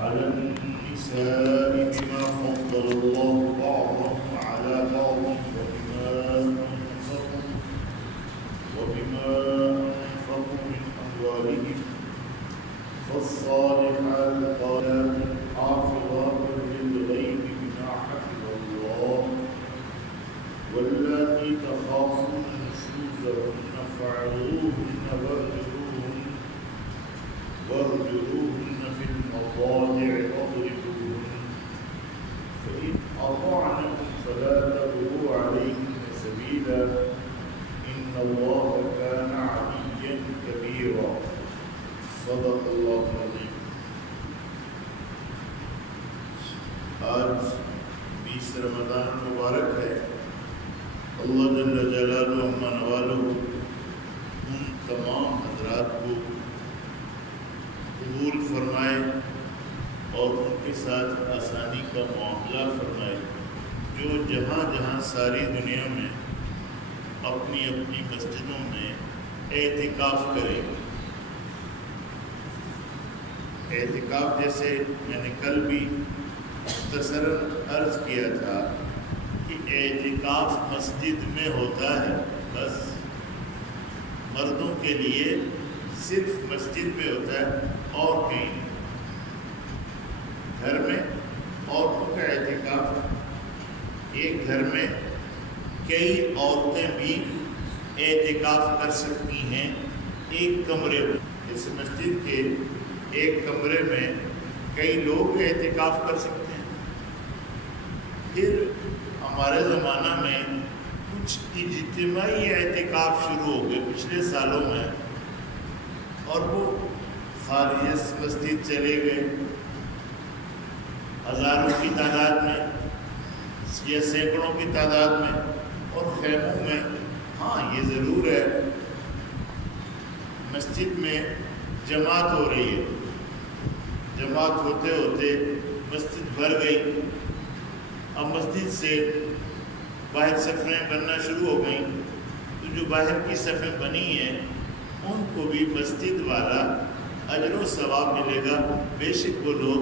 على النساء بما فضل الله بعضهم على بعض وبما أنفقوا من أموالهم فالصالحات قانتات حافظات للغيب بما حفظ الله واللاتي تخافون نشوزهن فعظوهن واهجروهن في المضاجع واضربوهن فإن أطعنكم فلا تبغوا عليهن سبيلا إن الله كان عليا كبيرا صدق الله العظيم. آج 20 رمضان مبارک ہے. اللہ جل جلالہ عما نوالہ ان تمام حضرات کو قبول فرمائے اور ان کے ساتھ آسانی کا معاملہ فرمائے جو جہاں جہاں ساری دنیا میں اپنی اپنی مسجدوں میں اعتکاف کرے. اعتکاف جیسے میں نے کل بھی مختصراً عرض کیا تھا کہ اعتکاف مسجد میں ہوتا ہے. بس مردوں کے لیے صرف مسجد میں ہوتا ہے اور کہیں گھر میں عورتوں کا اعتکاف ایک گھر میں کئی عورتیں بھی اعتکاف کر سکتی ہیں ایک کمرے میں. جیسے مسجد کے ایک کمرے میں کئی لوگ اعتکاف کر سکتے ہیں. پھر ہمارے زمانہ میں کچھ اجتماعی اعتکاف شروع ہو گئے پچھلے سالوں میں اور وہ خارج مسجد چلے گئے ہزاروں کی تعداد میں یا سینکڑوں کی تعداد میں اور خیموں میں. ہاں یہ ضرور ہے مسجد میں جماعت ہو رہی ہے. جماعت ہوتے ہوتے مسجد بھر گئی. اب مسجد سے باہر صفیں بننا شروع ہو گئیں تو جو باہر کی صفیں بنی ہیں ان کو بھی مسجد والا اجر و ثواب ملے گا بے شک وہ لوگ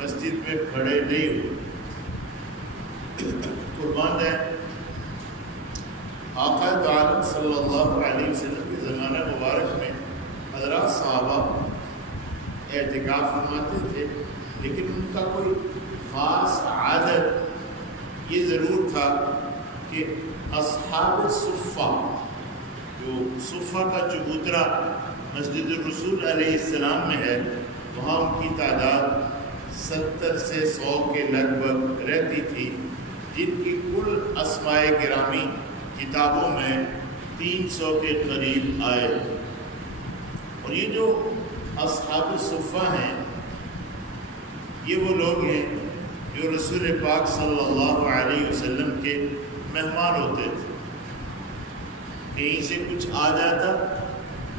مسجد میں کھڑے نہیں ہوئے. قربان ہے آقا دو عالم صلی اللہ علیہ وسلم کے زمانہ مبارک میں حضرات صحابہ اعتکاف فرماتے تھے لیکن ان کا کوئی خاص عادت یہ ضرور تھا کہ اصحاب صفہ جو صفہ کا چبوترا مسجد الرسول علیہ السلام میں ہے وہاں ان کی تعداد 70 سے 100 کے لگ بھگ رہتی تھی جن کی کل اسماء گرامی کتابوں میں 300 کے قریب آئے. اور یہ جو اصحاب صفہ ہیں یہ وہ لوگ ہیں جو رسول پاک صلی اللہ علیہ وسلم کے مہمان ہوتے تھے. کہیں سے کچھ آ جاتا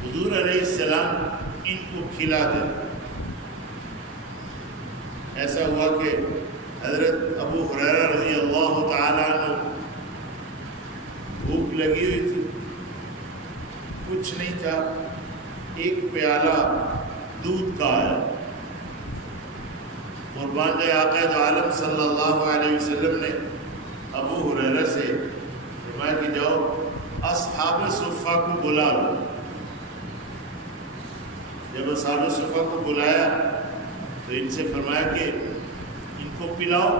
حضور علیہ السلام ان کو کھلا دیتے. ایسا ہوا کہ حضرت ابو ہریرہ رضی اللہ تعالیٰ عنہ بھوک لگی ہوئی تھی, کچھ نہیں تھا, ایک پیالہ دودھ کا آیا. قربان جائے آقا دو عالم صلی اللہ علیہ وسلم نے ابو ہریرہ سے فرمایا کہ جاؤ اصحاب صفہ کو بلا لو. جب اصحاب صفہ کو بلایا تو ان سے فرمایا کہ ان کو پلاؤ.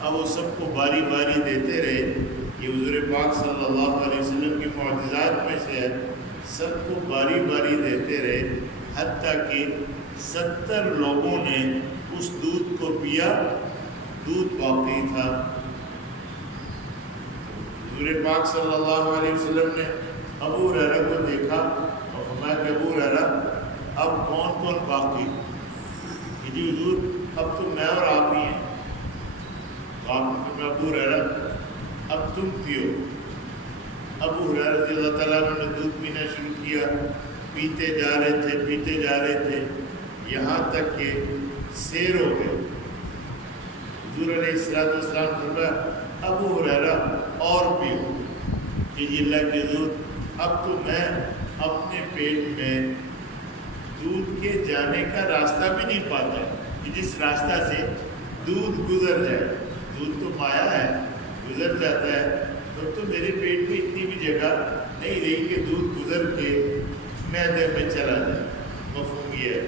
اب وہ سب کو باری باری دیتے رہے. یہ حضور پاک صلی اللہ علیہ وسلم کے معجزات میں سے ہے. سب کو باری باری دیتے رہے حتیٰ کہ 70 لوگوں نے اس دودھ کو پیا. دودھ باقی تھا. حضور پاک صلی اللہ علیہ وسلم نے ابو ہریرہ کو دیکھا اور فرمایا کہ ابو ہریرہ اب کون کون باقی؟ جی حضور اب تو میں اور آپ ہی ہیں. آپ نے فرمایا ابو ہریرہ اب تم پیو. ابو ہریرہ رضی اللہ تعالیٰ نے دودھ پینا شروع کیا. پیتے جا رہے تھے یہاں تک کہ سیر ہو گئے. حضور علیہ السلام فرمایا ابو ہریرہ اور پیو. کہ یہ اللہ کے حضور اب تو میں اپنے پیٹ میں دودھ کے جانے کا راستہ بھی نہیں پاتا. کہ جس راستہ سے دودھ گزر جائے، دودھ تو مایا ہے، گزر جاتا ہے، تو میرے پیٹ میں اتنی بھی جگہ نہیں رہی کہ دودھ گزر کے معدے میں چلا جائے، مفہوم یہ ہے۔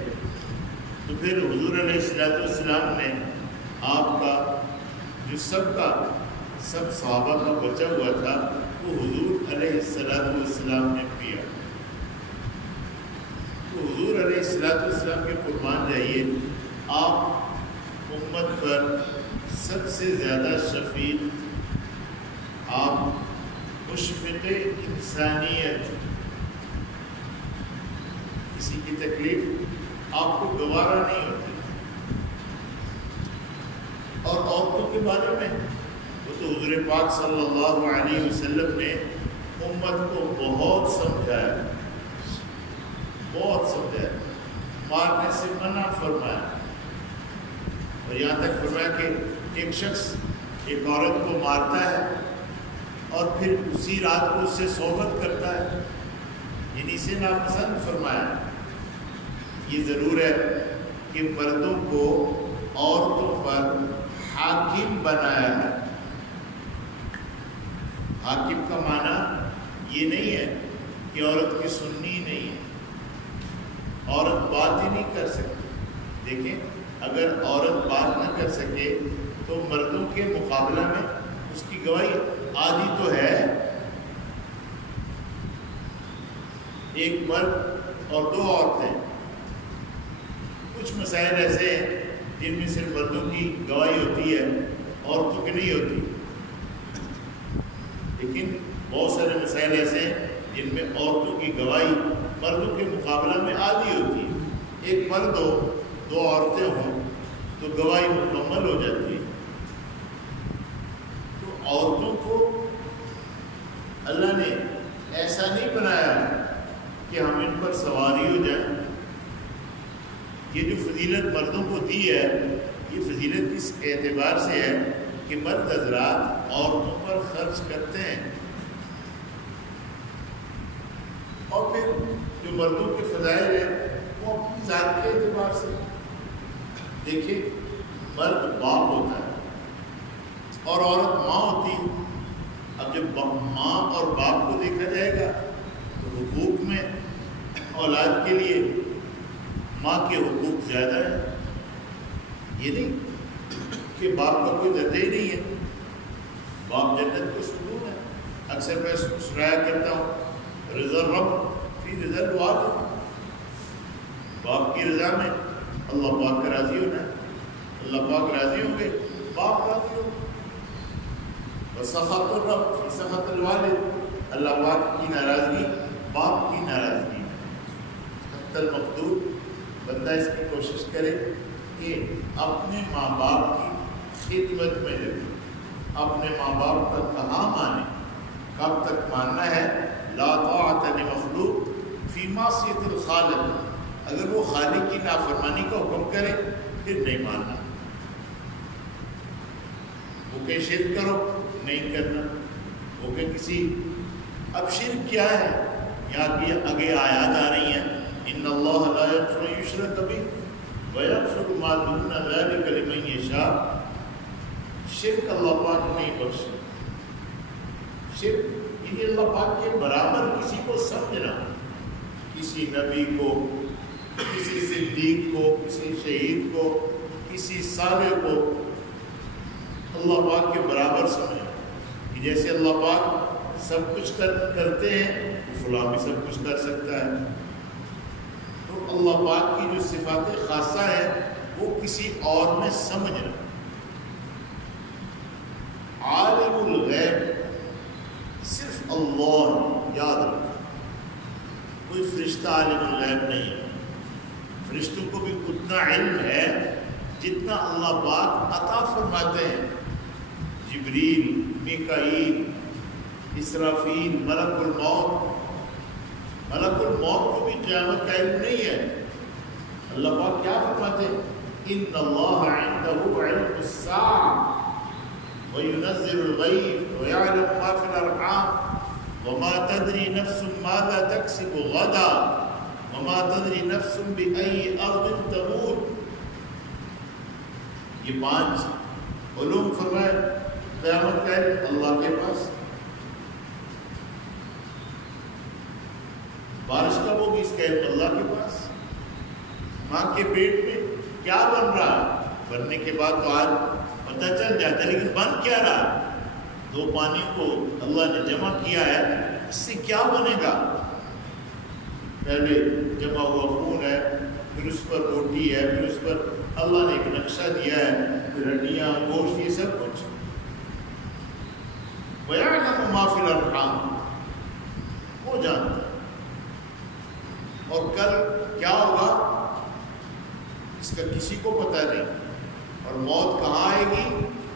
تو پھر حضور علیہ السلام نے آپ کا جو سب صحابہ کا بچا ہوا تھا وہ حضور علیہ السلام نے پیا۔ تو حضور علیہ السلام کے قربان جائیے، آپ امت پر سب سے زیادہ شفیق، آپ مشفق انسانیت، کسی کی تکلیف آپ کو گوارا نہیں ہوتی۔ اور عورتوں کے بارے میں وہ تو حضور پاک صلی اللہ علیہ وسلم نے امت کو بہت سمجھایا، مارنے سے منع فرمایا، اور یہاں تک فرمایا کہ ایک شخص ایک عورت کو مارتا ہے اور پھر اسی رات کو اس سے صحبت کرتا ہے، یعنی اسے ناپسند فرمایا۔ یہ ضرور ہے کہ مردوں کو عورتوں پر حاکم بنایا ہے۔ حاکم کا معنی یہ نہیں ہے کہ عورت کی سننی نہیں ہے، عورت بات ہی نہیں کر سکتی۔ دیکھیں، اگر عورت بات نہ کر سکے تو مردوں کے مقابلہ میں اس کی گواہی آدھی تو ہے۔ ایک مرد اور دو عورتیں، کچھ مسائل ایسے ہیں جن میں صرف مردوں کی گواہی ہوتی ہے، عورتوں کی نہیں ہوتی، لیکن بہت سارے مسائل ایسے ہیں جن میں عورتوں کی گواہی مردوں کے مقابلہ میں آدھی ہوتی ہے۔ ایک مرد ہو، دو عورتیں ہوں تو گواہی مکمل ہو جاتی ہے۔ تو عورتوں کو اللہ نے ایسا نہیں بنایا کہ ہم ان پر سواری ہو جائیں۔ یہ جو فضیلت مردوں کو دی ہے، یہ فضیلت اس اعتبار سے ہے کہ مرد حضرات عورتوں پر خرچ کرتے ہیں، اور پھر جو مردوں کے فضائل ہیں وہ اپنی ذات کے اعتبار سے۔ دیکھیں، مرد باپ ہوتا ہے اور عورت ماں ہوتی ہے۔ اب جب ماں اور باپ کو دیکھا جائے گا تو حقوق میں اولاد کے لیے ماں کے حقوق زیادہ ہیں۔ یہ نہیں کہ باپ کا کوئی درجہ ہی نہیں ہے، باپ جنت کو سکون ہے۔ اکثر میں سنایا کرتا ہوں، رضا الرب فی رضا الوالد، باپ کی رضا میں اللہ پاک کا راضی ہونا ہے، اللہ پاک راضی ہوں گے، باپ راضی ہوں گے۔ وسخط الرب فی سخط الوالد، اللہ پاک کی ناراضگی باپ کی ناراضگی۔ حتی المقدور بندہ اس کی کوشش کرے کہ اپنے ماں باپ کی خدمت میں لگے، اپنے ماں باپ کا کہاں مانے۔ کب تک ماننا ہے؟ لا طاعت لمخلوق فی معصیت الخالق، اگر وہ خالق کی نافرمانی کا حکم کرے پھر نہیں ماننا۔ وہ کہ شرک کرو، نہیں کرنا۔ وہ کہ کسی، اب شرک کیا ہے؟ یہاں کی آگے آیات آ رہی ہیں، ان اللہ لا یغفر ان یشرک بہ ویغفر ما دون ذلک لمن یشاء۔ شرک اللہ پاک نہیں بخشے۔ شرک یعنی اللہ پاک کے برابر کسی کو سمجھنا، کسی نبی کو، کسی صدیق کو، کسی شہید کو، کسی صالح کو اللہ پاک کے برابر سمجھنا، کہ جیسے اللہ پاک سب کچھ کرتے ہیں فلاں بھی سب کچھ کر سکتا ہے۔ تو اللہ پاک کی جو صفات خاصہ ہے وہ کسی اور میں سمجھنا۔ عالم الغیب صرف اللہ، یاد رکھو، کوئی فرشتہ عالم الغیب نہیں ہے۔ فرشتوں کو بھی اتنا علم ہے جتنا اللہ پاک عطا فرماتے ہیں۔ جبریل، میکائیل، اسرافیل، ملک الموت کو بھی قیامت کا علم نہیں ہے۔ اللہ پاک کیا فرماتے ہیں؟ ان اللہ عنده علم الساعة وينزل الغيث ويعلم ما في الارحام وما تدري نفس ماذا تكسب غدا وما تدري نفس بأي ارض تموت۔ یہ 5 علوم فرمائے قیامت کا علم اللہ کے پاس. بارش کب ہوگی اس کا علم اللہ کے پاس. ماں کے پیٹ میں کیا بن رہا، بننے کے بعد تو آج پتہ چل جاتا ہے، لیکن بن کیا رہا؟ 2 پانی کو اللہ نے جمع کیا ہے، اس سے کیا بنے گا؟ پہلے جمع ہوا خون ہے، پھر اس پر روٹی ہے، پھر اس پر اللہ نے ایک نقشہ دیا ہے، پھر ہڈیاں، گوشت، یہ سب کچھ. وَيَعْلَمُ مَا فِي الْأَرْحَامِ، وہ جانتا ہے. اور کل کیا ہوگا اس کا کسی کو پتہ نہیں، اور موت کہاں آئے گی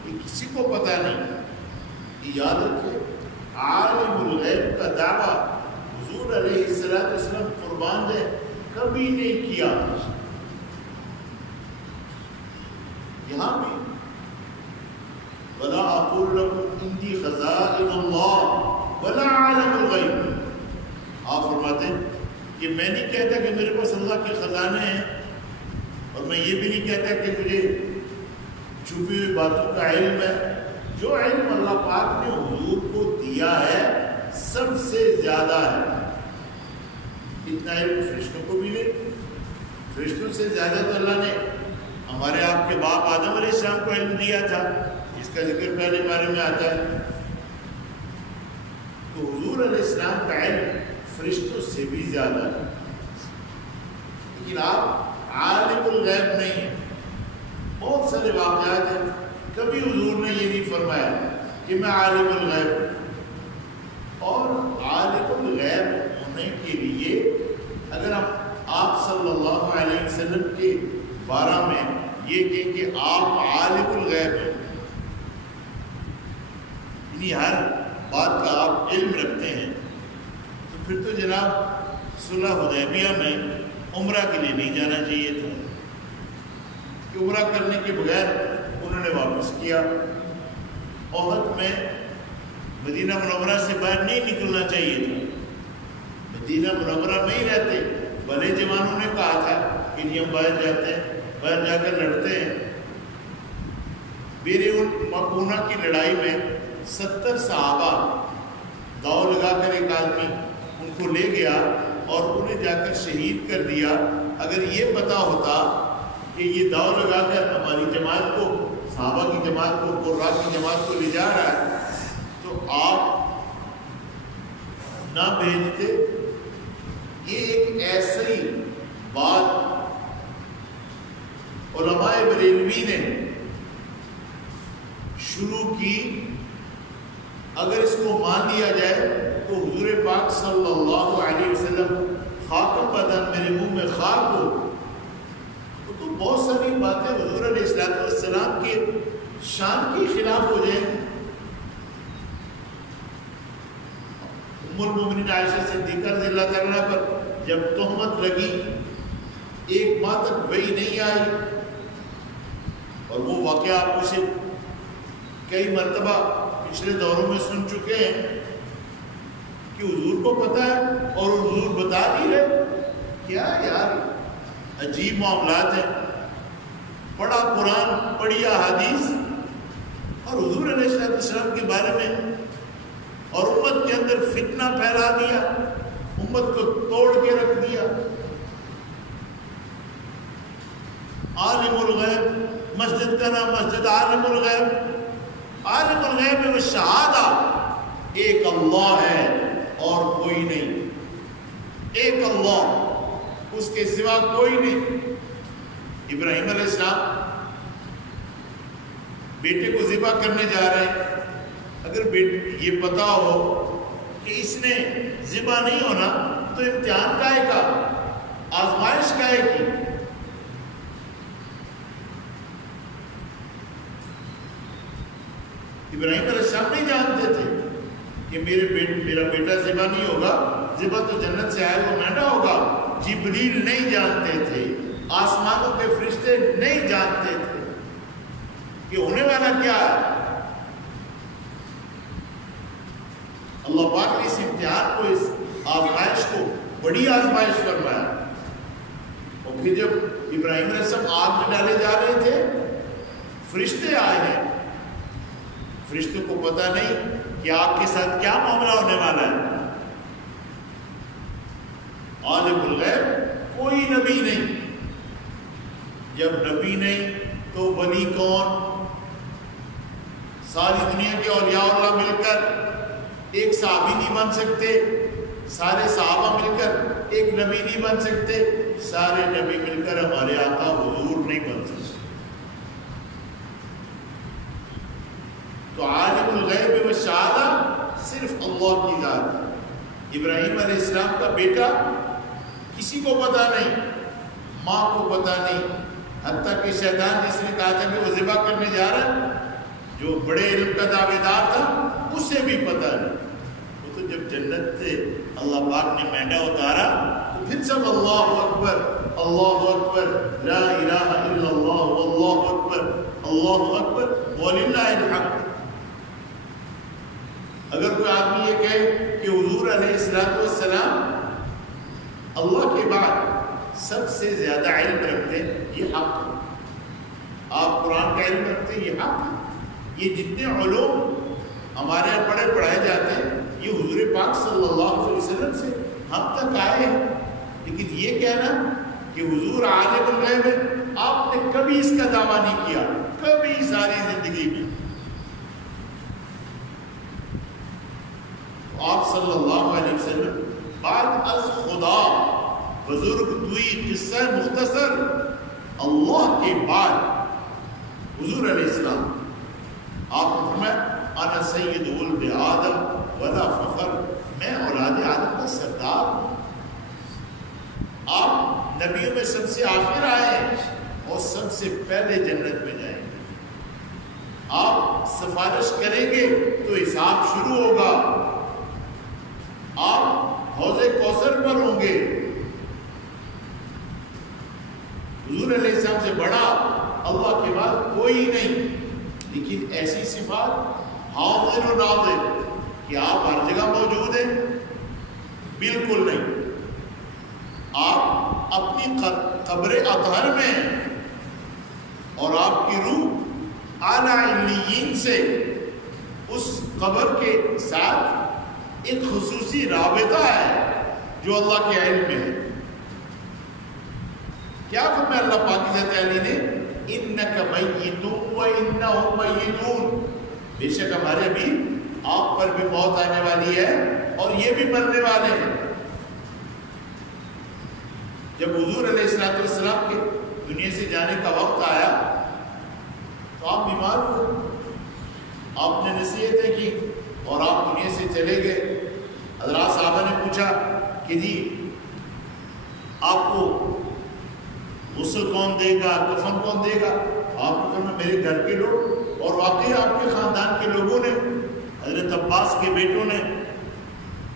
یہ کسی کو پتہ نہیں. یاد رکھے عالم الغیب کا دعویٰ حضور علیہ السلام قربان دے کبھی نہیں کیا. یہاں بھی وَلَا أَقُولُ لَكُمْ عِنْدِي خَزَائِنُ اللَّهِ وَلَا عَالِمُ الْغَيْبِ. آپ فرماتے ہیں کہ میں نہیں کہتا کہ میرے پاس اللہ کے خزانے ہیں، اور میں یہ بھی نہیں کہتا کہ مجھے چھپی ہوئی باتوں کا علم ہے. جو علم اللہ پاک نے حضور کو دیا ہے سب سے زیادہ ہے. اتنا علم فرشتوں کو بھی نہیں، فرشتوں سے زیادہ تو اللہ نے ہمارے آپ کے باپ آدم علیہ السلام کو علم دیا تھا، جس کا ذکر پہلے بارے میں آتا ہے. تو حضور علیہ السلام کا علم فرشتوں سے بھی زیادہ ہے. لیکن آپ عالم الغیب نہیں ہیں. بہت سارے واقعات ہیں، کبھی حضور نے یہ نہیں فرمایا کہ میں عالم الغیب ہوں. اور عالم الغیب ہونے کے لیے اگر آپ صلی اللہ علیہ وسلم کے بارے میں یہ کہیں کہ آپ عالم الغیب ہیں، یعنی ہر بات کا آپ علم رکھتے ہیں، تو پھر تو جناب صلح حدیبیہ میں عمرہ کے لیے نہیں جانا چاہیے تھا، کہ عمرہ کرنے کے بغیر انہوں نے واپس کیا. احد میں مدینہ منورہ سے باہر نہیں نکلنا چاہیے تھا، مدینہ منورہ میں ہی رہتے. بھلے جوانوں نے کہا تھا کہ یہ ہم باہر جاتے ہیں، باہر جا کر لڑتے ہیں. میرے ان مقونہ کی لڑائی میں 70 صحابہ داؤ لگا کر ایک آدمی ان کو لے گیا اور انہیں جا کر شہید کر دیا. اگر یہ پتا ہوتا کہ یہ داؤ لگا کر ہماری جماعت کو، صحابہ کی جماعت کو، قرآن کی جماعت کو لے جا رہا ہے، تو آپ نہ بھیجتے. یہ ایک ایسی بات علماء بریلوی نے شروع کی. اگر اس کو مان لیا جائے تو حضور پاک صلی اللہ علیہ وسلم خاکم بدن میرے منہ میں خاک ہو، تو بہت ساری باتیں حضور علیہ السلام کے شان کی خلاف ہو جائیں. ام المومنین عائشہ صدیقہ رضی اللہ تعالیٰ پر جب تہمت لگی 1 ماہ تک وحی نہیں آئی، اور وہ واقعہ آپ اسے کئی مرتبہ پچھلے دوروں میں سن چکے ہیں کہ حضور کو پتہ ہے اور حضور بتا نہیں رہے. کیا یار عجیب معاملات ہیں. پڑھا قرآن، پڑھی احادیث، اور حضور علیہ السلام کے بارے میں اور امت کے اندر فتنہ پھیلا دیا، امت کو توڑ کے رکھ دیا. عالم الغیب، مسجد کا نام مسجد عالم الغیب. عالم الغیب میں شہادہ ایک اللہ ہے اور کوئی نہیں. ایک اللہ، اس کے سوا کوئی نہیں. ابراہیم علیہ السلام بیٹے کو ذبح کرنے جا رہے ہیں. اگر یہ پتا ہو کہ اس نے ذبح نہیں ہونا تو امتحان کا ہے کا، آزمائش کا ہے کی. ابراہیم علیہ السلام نہیں جانتے تھے کہ میرا بیٹا ذبح نہیں ہوگا، ذبح تو جنت سے آئے وہ مہنگا ہوگا. جبریل نہیں جانتے تھے، آسمانوں کے فرشتے نہیں جانتے تھے کہ ہونے والا کیا ہے. اللہ پاک نے اس امتحان کو، اس آزمائش کو بڑی آزمائش فرمایا. اور پھر جب ابراہیم علیہ السلام آگ میں ڈالے جا رہے تھے، فرشتے آئے ہیں، فرشتوں کو پتہ نہیں کہ آپ کے ساتھ کیا معاملہ ہونے والا ہے۔ عالم الغیب کوئی نبی نہیں، جب نبی نہیں تو ولی کون؟ ساری دنیا کے اولیاء اللہ مل کر ایک صحابی نہیں بن سکتے، سارے صحابہ مل کر ایک نبی نہیں بن سکتے، سارے نبی مل کر ہمارے آقا حضور نہیں بن سکتے۔ تو عالم الغیب و شہادہ صرف اللہ کی ذات ہے۔ ابراہیم علیہ السلام کا بیٹا کسی کو پتہ نہیں، ماں کو پتہ نہیں، حتیٰ کہ شیطان جس نے کہا تھا کہ وہ ذبح کرنے جا رہا ہے، جو بڑے علم کا دعوے دار تھا، اسے بھی پتہ نہیں۔ وہ تو جب جنت سے اللہ پاک نے مینڈا اتارا تو پھر سب اللہ اکبر لا الہ الا اللہ اللہ اکبر وللہ الحمد۔ اگر کوئی آدمی یہ کہے کہ حضور علیہ السلام اللہ کے بعد سب سے زیادہ علم رکھتے ہیں، یہ حق ہے۔ آپ قرآن کا علم رکھتے ہیں، یہ حق ہے۔ یہ جتنے علوم ہمارے یہاں پڑھائے جاتے ہیں، یہ حضور پاک صلی اللہ علیہ وسلم سے ہم تک آئے ہیں۔ لیکن یہ کہنا کہ حضور عالم الغیب ہے، آپ نے کبھی اس کا دعویٰ نہیں کیا، کبھی ساری زندگی میں۔ آپ صلی اللہ علیہ وسلم بعد از خدا بزرگ دوئی قصہ مختصر اللہ کے بعد حضور علیہ السلام آپ نے فرمایا انا سید ولد آدم ولا فخر، میں اولاد آدم کا سردار ہوں۔ آپ نبیوں میں سب سے آخر آئے ہیں اور سب سے پہلے جنت میں جائیں گے۔ آپ سفارش کریں گے تو حساب شروع ہوگا، آپ حوض کوثر پر ہوں گے۔ حضور علیہ السلام سے بڑا اللہ کے بعد کوئی نہیں۔ لیکن ایسی صفات حاضر و ناظر کہ آپ ہر جگہ موجود ہیں، بالکل نہیں۔ آپ اپنی قبر اطہر میں ہیں اور آپ کی روح اعلیٰ علیین سے اس قبر کے ساتھ ایک خصوصی رابطہ ہے جو اللہ کے علم میں ہے۔ کیا فرمایا اللہ پاک ذات علی نے؟ انک میت و انہم میتون، بے شک ہمارے بھی آپ پر بھی موت آنے والی ہے اور یہ بھی مرنے والے ہیں۔ جب حضور علیہ السلام کے دنیا سے جانے کا وقت آیا تو آپ بیمار ہوئے، آپ نے نصیحتیں کی اور آپ دنیا سے چلے گئے۔ حضرات صحابہ نے پوچھا کہ جی آپ کو غسل کون دے گا، کفن کون دے گا؟ آپ نے فرمایا میرے گھر کے لوگ، اور واقعی آپ کے خاندان کے لوگوں نے، حضرت عباس کے بیٹوں نے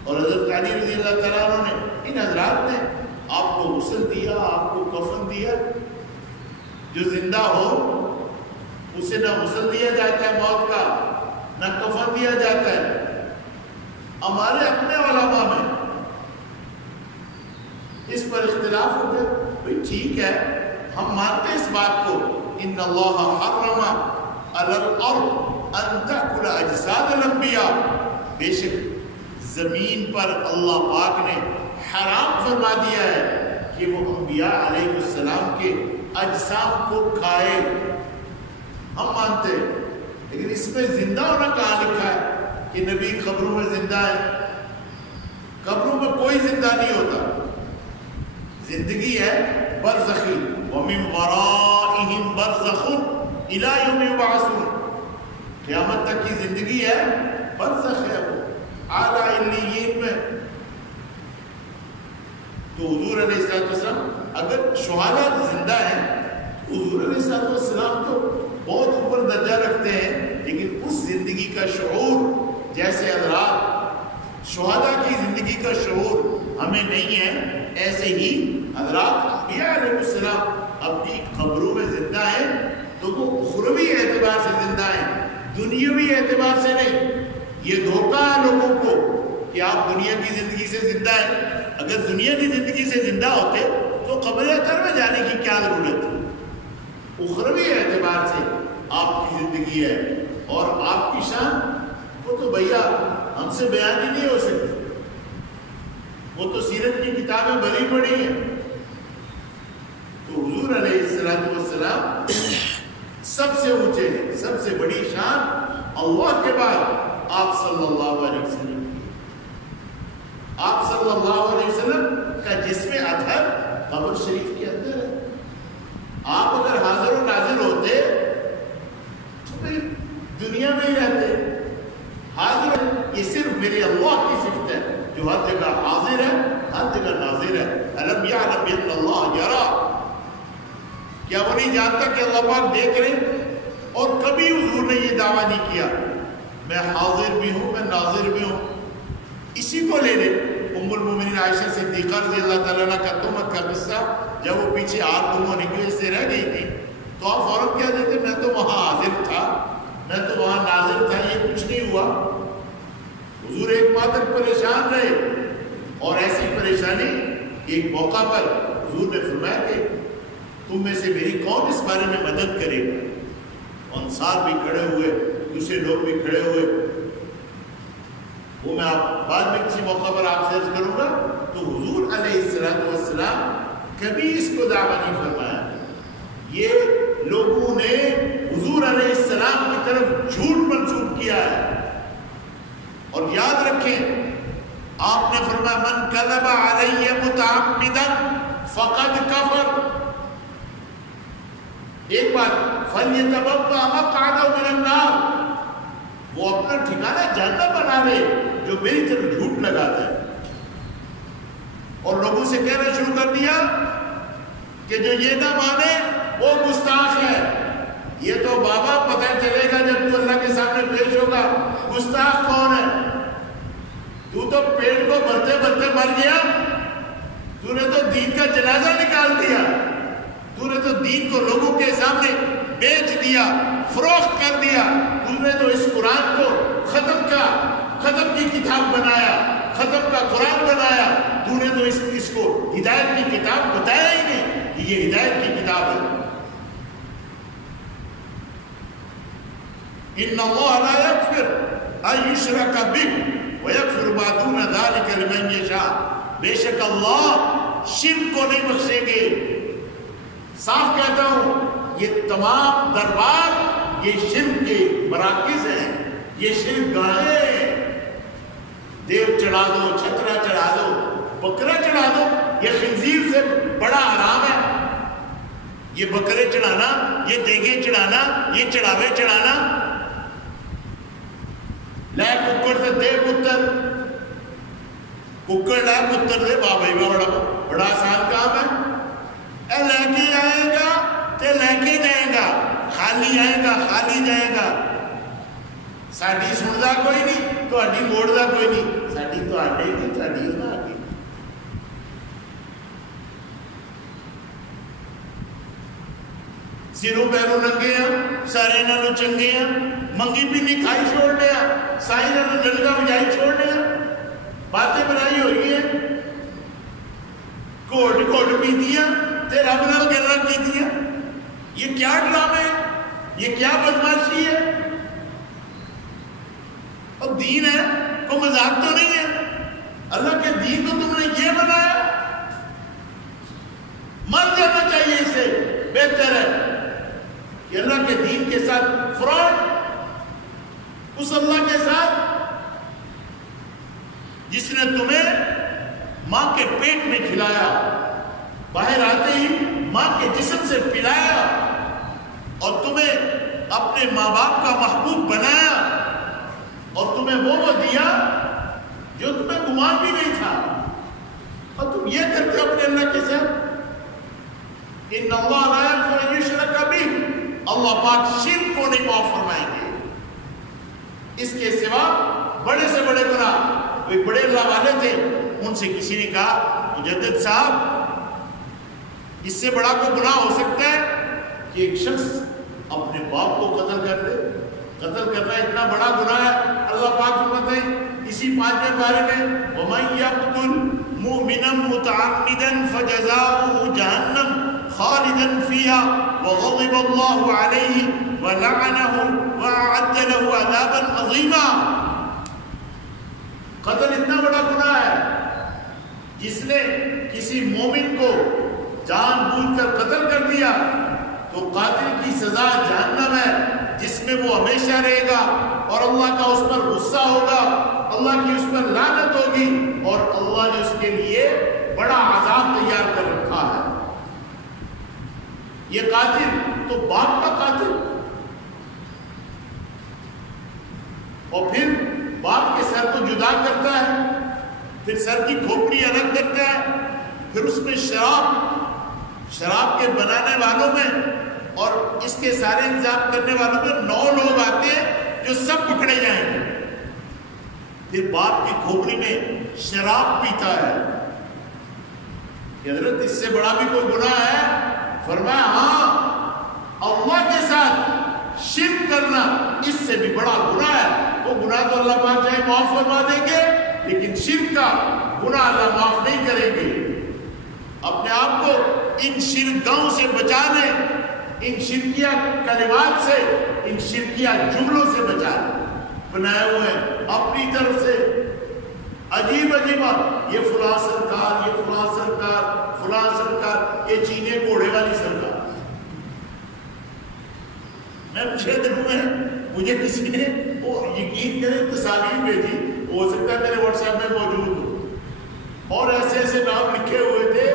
اور حضرت علی رضی اللہ تعالیٰ عنہ نے، ان حضرات نے آپ کو غسل دیا، آپ کو کفن دیا۔ جو زندہ ہو اسے نہ غسل دیا جاتا ہے موت کا، نہ کفن دیا جاتا ہے۔ ہمارے اپنے علماء میں اس پر اختلاف ہو گیا، بھئی ٹھیک ہے ہم مانتے ہیں اس بات کو، ان اللہ حرم علی الارض ان تأکل اجساد الانبیاء، بے شک زمین پر اللہ پاک نے حرام فرما دیا ہے کہ وہ انبیاء علیہ السلام کے اجسام کو کھائے۔ ہم مانتے ہیں، لیکن اس میں زندہ ہونا کہاں لکھا ہے کہ نبی قبروں میں زندہ ہے؟ قبروں میں کوئی زندہ نہیں ہوتا، زندگی ہے برزخی، وَمِن وَرَائِهِمْ بَرْزَخٌ إِلَى يَوْمِ يُبْعَثُونَ، قیامت تک کی زندگی ہے، برزخ ہے، وہ اعلیٰ علیین میں۔ تو حضور علیہ السلام اگر شہداء زندہ ہیں، حضور علیہ السلام تو بہت اوپر درجہ رکھتے ہیں، لیکن اس زندگی کا شعور جیسے حضرات شہداء کی زندگی کا شعور ہمیں نہیں ہے، ایسے ہی حضرات انبیاء علیہ السلام اپنی قبروں میں زندہ ہیں تو وہ اخروی اعتبار سے زندہ ہیں، دنیاوی اعتبار سے نہیں۔ یہ دھوکہ ہے لوگوں کو کہ آپ دنیا کی زندگی سے زندہ ہیں۔ اگر دنیا کی زندگی سے زندہ ہوتے تو قبر اطہر میں جانے کی کیا ضرورت ہے؟ اخروی اعتبار سے آپ کی زندگی ہے اور آپ کی شان، وہ تو بھیا ہم سے بیان ہی نہیں ہو سکتی، وہ تو سیرت کی کتابیں بھری پڑی ہیں۔ تو حضور علیہ السلام سب سے اونچے ہیں، سب سے بڑی شان اللہ کے بعد آپ صلی اللہ علیہ وسلم کی۔ آپ صلی اللہ علیہ وسلم کا جسم اطہر قبر شریف کے اندر ہے۔ آپ اگر حاضر و ناظر ہوتے تو بھئی دنیا میں ہی رہتے۔ حاضر یہ صرف میرے اللہ کی صفت ہے جو ہر جگہ حاضر ہے، ہر جگہ ناظر ہے۔ الم یعلم بان اللہ یرا، کیا وہ نہیں جانتا کہ اللہ پاک دیکھ رہے؟ اور کبھی حضور نے یہ دعویٰ نہیں کیا میں حاضر بھی ہوں، میں ناظر بھی ہوں۔ اسی کو لے لے ام المومنین عائشہ صدیقہ رضی اللہ تعالیٰ عنہ کا تہمت کا قصہ، جب وہ پیچھے آگ گم ہونے کی وجہ سے رہ گئی تھی تو آپ فوراً کیا دیتے میں تو وہاں حاضر تھا، میں تو وہاں ناظر تھا، یہ کچھ نہیں ہوا۔ حضور ایک ماہ تک پریشان رہے، اور ایسی پریشانی ایک موقع پر حضور نے فرمایا کہ تم میں سے میری کون اس بارے میں مدد کرے گا؟ انصار بھی کھڑے ہوئے، دوسرے لوگ بھی کھڑے ہوئے۔ وہ میں آپ بعد میں کسی موقع پر آپ سے عرض کروں گا۔ تو حضور علیہ السلام کبھی اس کو دعویٰ نہیں فرمایا۔ یہ لوگوں نے حضور علیہ السلام کی طرف جھوٹ منسوب کیا ہے، اور یاد رکھیں آپ نے فرمایا من کذب علی متعمدا فقد کفر۔ ایک بات فَلْيَتَبَوَّأْ مَقْعَدَهُ مِنَ النَّارِ، وہ اپنا ٹھکانہ جہنم بنا لے جو میری طرف جھوٹ لگاتا ہے۔ اور لوگوں سے کہنا شروع کر دیا کہ جو یہ نہ مانے وہ گستاخ ہے۔ یہ تو بابا پتہ چلے گا جب تو اللہ کے سامنے پیش ہوگا، گستاخ کون ہے؟ تو پیٹ کو بھرتے بھرتے مر گیا، تو نے تو دین کا جنازہ نکال دیا، تو نے تو دین کو لوگوں کے سامنے بیچ دیا، فروخت کر دیا، تو نے تو اس قرآن کو ختم کی کتاب بنایا، ختم کا قرآن بنایا، تو نے تو اس کو ہدایت کی کتاب بتایا ہی نہیں کہ یہ ہدایت کی کتاب ہے۔ ان اللہ لا یغفر ان یشرک بہ ویغفر ما دون ذلک لمن یشاء، بے شک اللہ شرک کو نہیں بخشیں گے۔ صاف کہتا ہوں یہ تمام دربار یہ شرک کے مراکز ہیں، یہ شرک گاہیں ہیں۔ دیو چڑھا دو، چھترا چڑھا دو، بکرا چڑھا دو، یہ خنزیر سے بڑا حرام ہے۔ یہ بکرے چڑھانا، یہ دیگیں چڑھانا، یہ چڑھاوے چڑھانا، لے ککڑ سے دے پتر، ککڑ لے پتر دے بابا بڑا آسان کام ہے۔ اے لے کے آئے گا تے لے کے جائے گا، خالی آئے گا خالی جائے گا۔ ساڈی سندا کوئی نہیں، تہاڈی موڑدا کوئی نہیں، ساڈی تہاڈے دی تہاڈی انہاں دی۔ سروں پیروں ننگے ہیں، سارے نالوں چنگے ہیں، منگی پینی کھائی چھوڑنے ہیں، سائی نالوں جلگا بجائی چھوڑنے ہیں، باتیں بنائی ہوئی ہیں، کوٹ پیتیاں تے رب نال گلاں کیتیاں۔ یہ کیا ڈرامے ہے؟ یہ کیا بدماشی ہے؟ اور دین ہے کوئی مذاق تو نہیں ہے؟ اللہ کے دین کو تم نے یہ بنایا، مر جانا چاہیے۔ اس سے بہتر ہے کہ اللہ کے دین کے ساتھ فراڈ، اس اللہ کے ساتھ جس نے تمہیں ماں کے پیٹ میں کھلایا، باہر آتے ہی ماں کے جسم سے پلایا، اور تمہیں اپنے ماں باپ کا محبوب بنایا، اور تمہیں وہ دیا جو تمہیں گمان بھی نہیں تھا، اور تم یہ کرتے اپنے اللہ کے ساتھ۔ ان اللہ لا یغفر ان یشرک بہ، اللہ پاک شرک کو نہیں معاف فرمائیں گے۔ اس کے سوا بڑے سے بڑے گناہ، وہ ایک بڑے اللہ والے تھے، ان سے کسی نے کہا مجدد صاحب اس سے بڑا کوئی گناہ ہو سکتا ہے کہ ایک شخص اپنے باپ کو قتل کر دے؟ قتل کرنا اتنا بڑا گناہ ہے؟ اللہ پاک فرماتے ہیں اسی 5ویں پارے میں وَمَن يَقْتُلْ مُؤْمِنًا مُتَعَمِّدًا فَجَزَاؤُهُ جَهَنَّمُ خالدا فيها وغضب الله عليه ولعنه وأعد له عذابا عظيما. قتل اتنا بڑا گناہ ہے، جس نے کسی مومن کو جان بوجھ کر قتل کر دیا تو قاتل کی سزا جہنم ہے، جس میں وہ ہمیشہ رہے گا اور اللہ کا اس پر غصہ ہوگا، اللہ کی اس پر لعنت ہوگی اور اللہ نے اس کے لیے بڑا عذاب تیار کر رکھا ہے. یہ قاتل تو باپ کا قاتل، اور پھر باپ کے سر کو جدا کرتا ہے، پھر سر کی کھوپڑی الگ کرتا ہے، پھر اس میں شراب کے بنانے والوں میں اور اس کے سارے انتظام کرنے والوں میں 9 لوگ آتے ہیں جو سب پکڑے جائیں گے. پھر باپ کی کھوپڑی میں شراب پیتا ہے کہ حضرت اس سے بڑا بھی کوئی گناہ ہے؟ فرمایا ہاں، اللہ کے ساتھ شرک کرنا اس سے بھی بڑا گناہ ہے. وہ گناہ تو اللہ پاک چاہے معاف فرما دیں گے، لیکن شرک کا گناہ اللہ معاف نہیں کریں گے. اپنے آپ کو ان شرکوں سے بچا لیں، ان شرکیہ کلمات سے، ان شرکیہ جملوں سے بچا لیں. بنائے ہوئے ہیں اپنی طرف سے عجیب بات، یہ فلاں سرکار، یہ فلاں سرکار، فلاں سرکار، یہ چینے گھوڑے والی سرکار. میں 6 دنوں میں مجھے کسی نے وہ یقین کرے تصاویر بھیجی، ہو سکتا ہے میرے واٹس ایپ میں موجود ہو، اور ایسے ایسے نام لکھے ہوئے تھے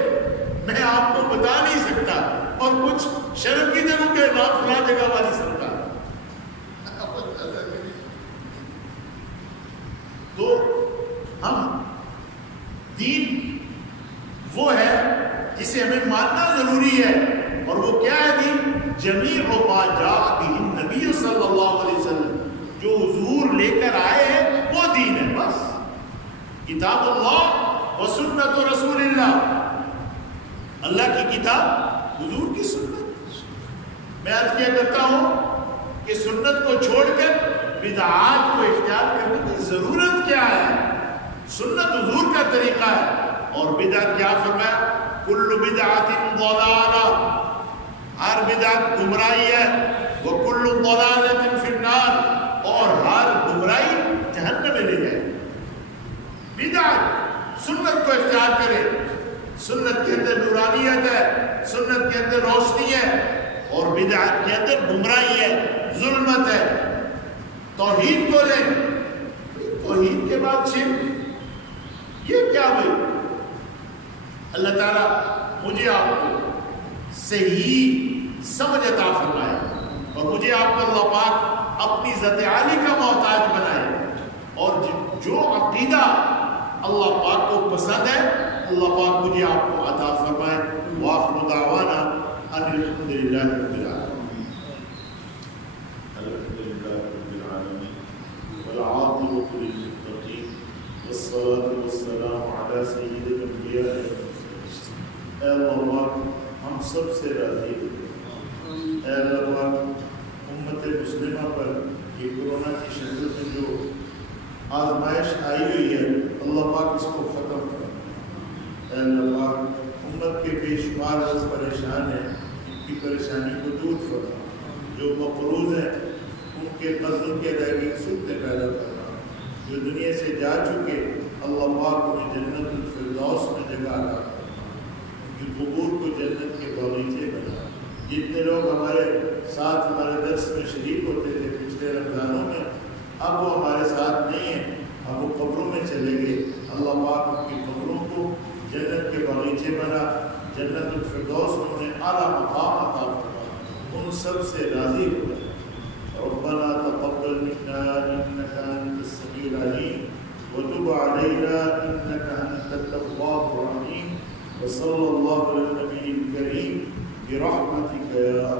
میں آپ کو بتا نہیں سکتا، اور کچھ شرم کی جگہ کے نام فلاں جگہ والی سرکار. تو ہم دین وہ ہے جسے ہمیں ماننا ضروری ہے، اور وہ کیا ہے دین؟ جمیع ما جاء بہ النبی صلی اللہ علیہ وسلم، جو حضور لے کر آئے ہیں وہ دین ہے. بس کتاب اللہ و سنت رسول اللہ، اللہ کی کتاب، حضور کی سنت. میں عرض کیا کرتا ہوں کہ سنت کو چھوڑ کر بدعات کو اختیار کرنے کی ضرورت کیا ہے؟ سنت حضور کا طریقہ ہے. اور بدعت کیا فرمایا؟ کل بدعت ضلالہ، ہر بدعت گمراہی ہے. وکل ضلالۃ فی النار، اور ہر گمراہی جہنم میں لے جائے. بدعت، سنت کو اختیار کرے. سنت کے اندر نورانیت ہے، سنت کے اندر روشنی ہے، اور بدعت کے اندر گمراہی ہے، ظلمت ہے. توحید کو لیں، توحید کے بعد شرک، یہ کیا بھائی؟ اللہ تعالیٰ مجھے آپ کو صحیح سمجھ عطا فرمائے، اور مجھے آپ کو اللہ پاک اپنی ذات عالی کا محتاج بنائے، اور جو عقیدہ اللہ پاک کو پسند ہے اللہ پاک مجھے آپ کو عطا فرمائے. وآخر دعوانا ان الحمد للہ رب العالمین. الحمد للہ رب العالمین والعاقبۃ للمتقین والصلاة والسلام علی سید الانبیاء. اے اللہ ہم سب سے راضی ہیں. اے اللہ امت مسلمہ پر یہ کورونا کی شکل میں جو آزمائش آئی ہوئی ہے اللہ پاک اس کو ختم کر. اے اللہ امت کے بے شمار لوگ پریشان ہیں، ان کی پریشانی کو دور فرما. جو مقروض ہیں ان کے قرضوں کی ادائیگی سودیں پیدا کرنا. جو دنیا سے جا چکے اللہ پاک انہیں جنت الفردوس میں جگہ عطا کرنا. ان کی قبور کو جنت کے باغیچے بنا. جتنے لوگ ہمارے ساتھ ہمارے درس میں شریک ہوتے تھے پچھلے رمضانوں میں، اب وہ ہمارے ساتھ نہیں ہیں، اب وہ قبروں میں چلے گئے. اللہ پاک ان کی قبروں کو جنت کے باغیچے بنا. جنت الفردوس میں انہیں اعلیٰ مقام عطا فرما. ان سب سے راضی ہو گئے. ربنا تقبل منا انك انت السميع العليم وتب علينا انك انت التواب الرحيم. وصلى الله على النبي الكريم برحمتك يا